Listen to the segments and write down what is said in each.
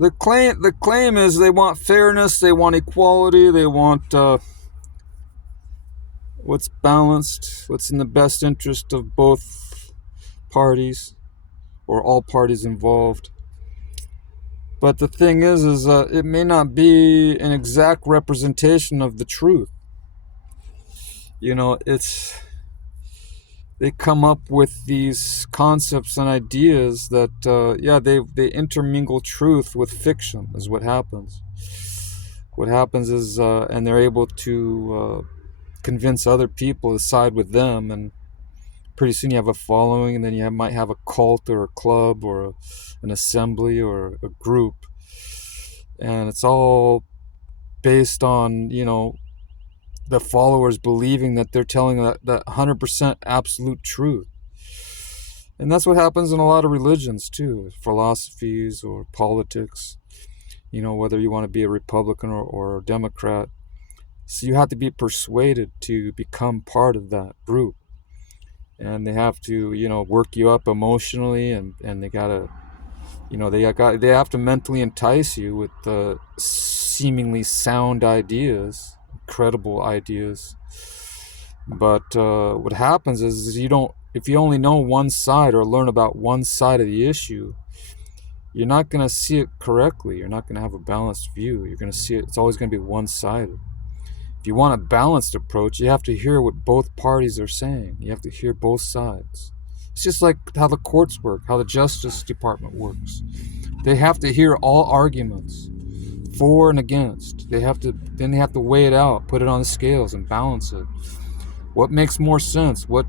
The claim is they want fairness, they want equality, they want what's balanced, what's in the best interest of both parties or all parties involved. But the thing is it may not be an exact representation of the truth. They come up with these concepts and ideas that they intermingle truth with fiction is what happens. What happens is and they're able to convince other people to side with them, and pretty soon you have a following, and then you might have a cult or a club or an assembly or a group, and it's all based on the followers believing that they're telling that 100% absolute truth. And that's what happens in a lot of religions too, philosophies or politics, whether you want to be a Republican or a Democrat. So you have to be persuaded to become part of that group. And they have to, work you up emotionally, and they gotta, they have to mentally entice you with seemingly sound ideas, credible ideas. But what happens is if you only know one side or learn about one side of the issue, you're not going to see it correctly. You're not going to have a balanced view. You're going to see it's always going to be one-sided. If you want a balanced approach, you have to hear what both parties are saying. You have to hear both sides. It's just like how the courts work, how the Justice Department works. They have to hear all arguments, for and against. Then they have to weigh it out, put it on the scales, and balance it. What makes more sense? What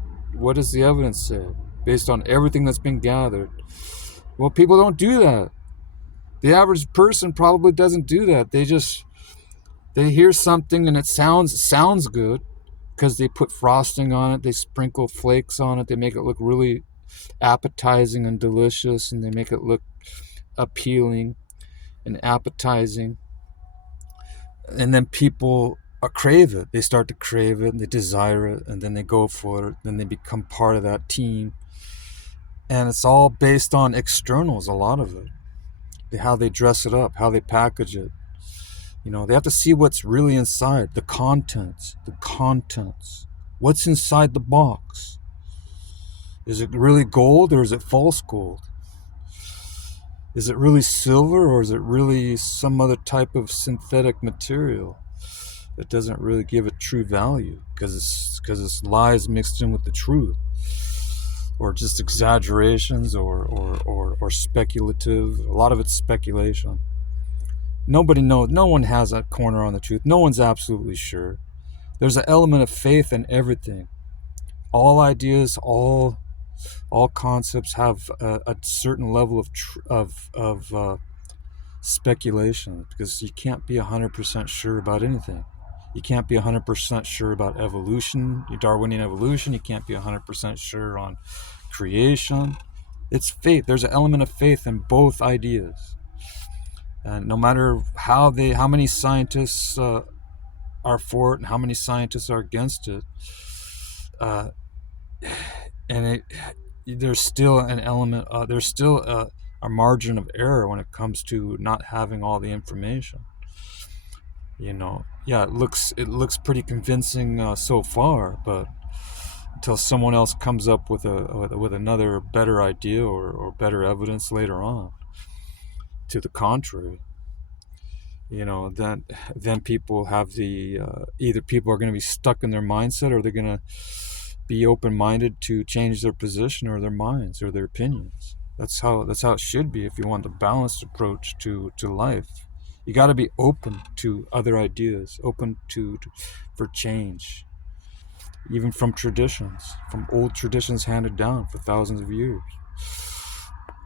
does the evidence say? Based on everything that's been gathered. Well, people don't do that. The average person probably doesn't do that. They hear something and it sounds good because they put frosting on it, they sprinkle flakes on it, they make it look really appetizing and delicious, and they make it look appealing and appetizing. And then people crave it. They start to crave it and they desire it, and then they go for it, then they become part of that team. And it's all based on externals, a lot of it. How they dress it up, how they package it. They have to see what's really inside, the contents. What's inside the box? Is it really gold or is it false gold? Is it really silver or is it really some other type of synthetic material that doesn't really give it true value because it's lies mixed in with the truth, or just exaggerations or speculative? A lot of it's speculation. Nobody knows. No one has a corner on the truth. No one's absolutely sure. There's an element of faith in everything. All ideas, all concepts have a certain level of speculation, because you can't be 100% sure about anything. You can't be 100% sure about evolution, Darwinian evolution. You can't be 100% sure on creation. It's faith. There's an element of faith in both ideas. And no matter how many scientists are for it and how many scientists are against it, there's still an element, there's still a margin of error when it comes to not having all the information. It looks pretty convincing so far, but until someone else comes up with another better idea or better evidence later on to the contrary, then people have either people are going to be stuck in their mindset, or they're going to be open-minded to change their position or their minds or their opinions. That's how it should be if you want a balanced approach to life. You got to be open to other ideas, open for change, even from traditions, from old traditions handed down for thousands of years.